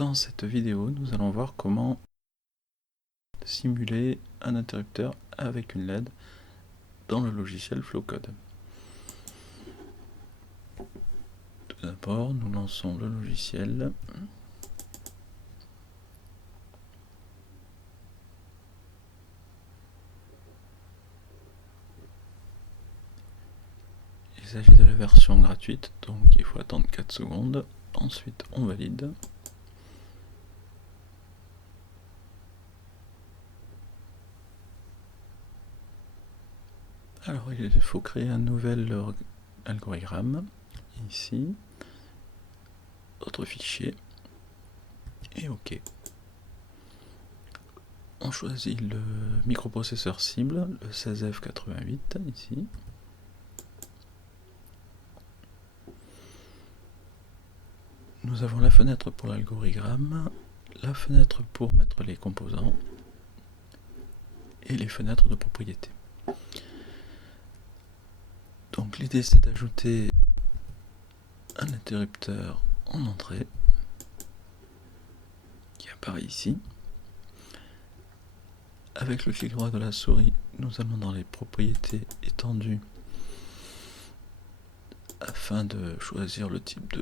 Dans cette vidéo, nous allons voir comment simuler un interrupteur avec une LED dans le logiciel Flowcode. Tout d'abord, nous lançons le logiciel. Il s'agit de la version gratuite, donc il faut attendre 4 secondes. Ensuite, on valide. Alors, il faut créer un nouvel algorithme, ici, autre fichier, et OK. On choisit le microprocesseur cible, le 16F88, ici. Nous avons la fenêtre pour l'algorithme, la fenêtre pour mettre les composants, et les fenêtres de propriété. Donc l'idée c'est d'ajouter un interrupteur en entrée qui apparaît ici. Avec le clic droit de la souris, nous allons dans les propriétés étendues afin de choisir le type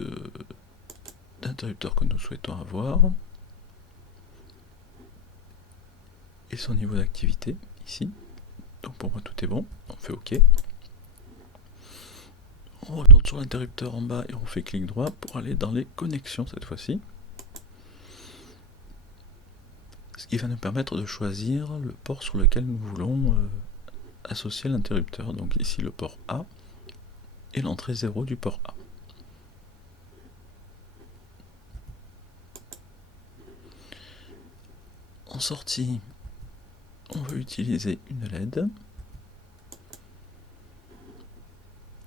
d'interrupteur que nous souhaitons avoir et son niveau d'activité ici. Donc pour moi tout est bon, on fait OK. On retourne sur l'interrupteur en bas et on fait clic droit pour aller dans les connexions cette fois-ci. Ce qui va nous permettre de choisir le port sur lequel nous voulons associer l'interrupteur. Donc ici le port A et l'entrée 0 du port A. En sortie, on veut utiliser une LED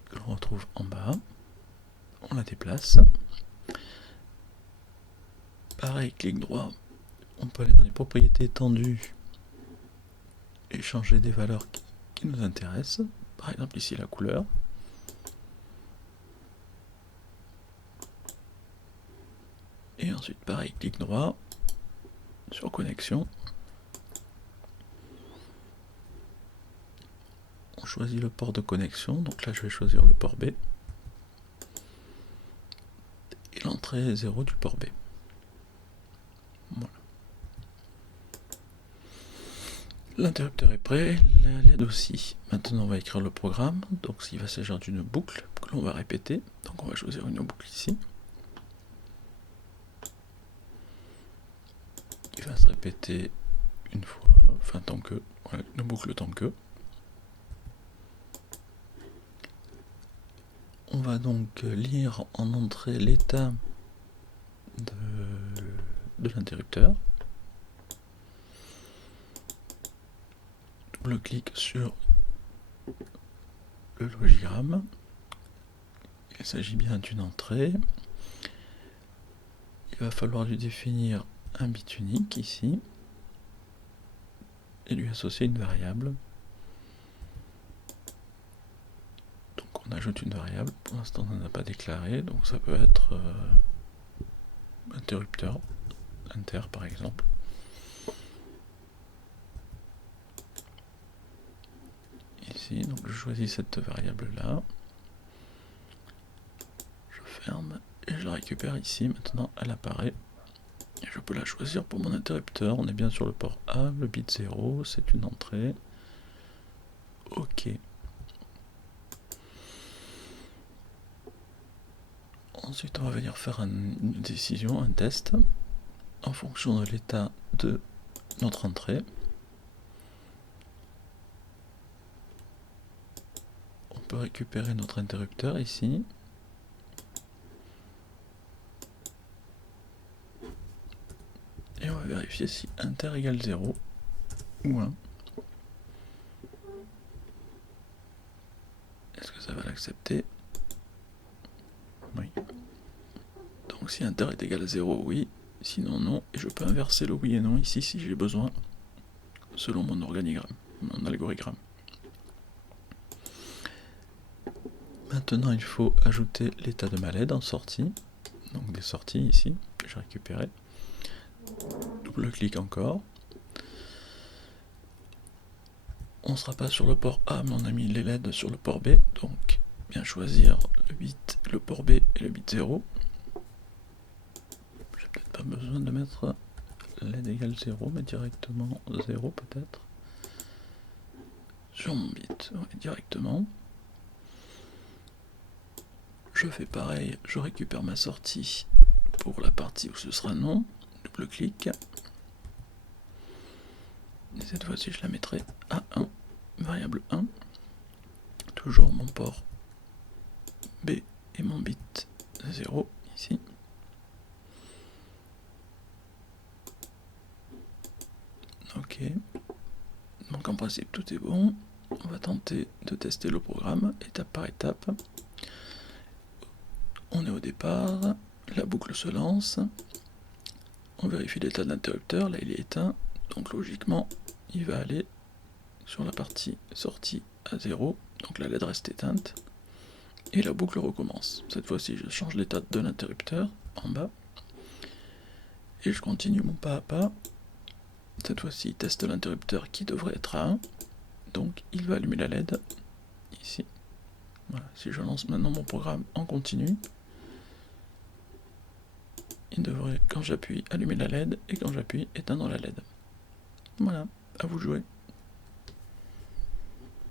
que l'on retrouve en bas. On la déplace. Pareil, clic droit. On peut aller dans les propriétés étendues et changer des valeurs qui nous intéressent. Par exemple ici la couleur. Et ensuite pareil, clic droit sur connexion. On choisit le port de connexion. Donc là je vais choisir le port B. Et l'entrée 0 du port B. Voilà. L'interrupteur est prêt, la LED aussi. Maintenant on va écrire le programme, donc il va s'agir d'une boucle que l'on va répéter. Donc on va choisir une boucle ici. Qui va se répéter une fois, enfin tant que, voilà, une boucle tant que. On va donc lire en entrée l'état de l'interrupteur. Double-clic sur le logigramme. Il s'agit bien d'une entrée. Il va falloir lui définir un bit unique ici et lui associer une variable. Donc on ajoute une variable. Pour l'instant on n'en a pas déclaré, donc ça peut être interrupteur, inter par exemple. Ici, donc je choisis cette variable là. Je ferme et je la récupère ici. Maintenant elle apparaît. Et je peux la choisir pour mon interrupteur. On est bien sur le port A, le bit 0, c'est une entrée. OK. Ensuite, on va venir faire une décision, un test, en fonction de l'état de notre entrée. On peut récupérer notre interrupteur ici. Et on va vérifier si inter égale 0 ou 1. Est-ce que ça va l'accepter? Oui. Donc si inter est égal à 0, oui. Sinon non. Et je peux inverser le oui et non ici si j'ai besoin, selon mon organigramme, mon algorithme. Maintenant il faut ajouter l'état de ma LED en sortie. Donc des sorties ici, que j'ai récupéré. Double-clic encore. On ne sera pas sur le port A, mais on a mis les LED sur le port B, donc bien choisir le bit, le port B et le bit 0. J'ai peut-être pas besoin de mettre LED égale 0, mais directement 0 peut-être. Sur mon bit, ouais, directement. Je fais pareil, je récupère ma sortie pour la partie où ce sera non. Double-clic. Et cette fois-ci, je la mettrai à 1, variable 1. Toujours mon port B et mon bit 0 ici. Ok. Donc en principe, tout est bon. On va tenter de tester le programme étape par étape. On est au départ, la boucle se lance. On vérifie l'état de l'interrupteur, là il est éteint. Donc logiquement, il va aller sur la partie sortie à 0, donc la LED reste éteinte, et la boucle recommence. Cette fois-ci, je change l'état de l'interrupteur en bas, et je continue mon pas à pas. Cette fois-ci, il teste l'interrupteur qui devrait être à 1, donc il va allumer la LED, ici. Voilà. Si je lance maintenant mon programme en continu, il devrait, quand j'appuie, allumer la LED, et quand j'appuie, éteindre la LED. Voilà, à vous de jouer.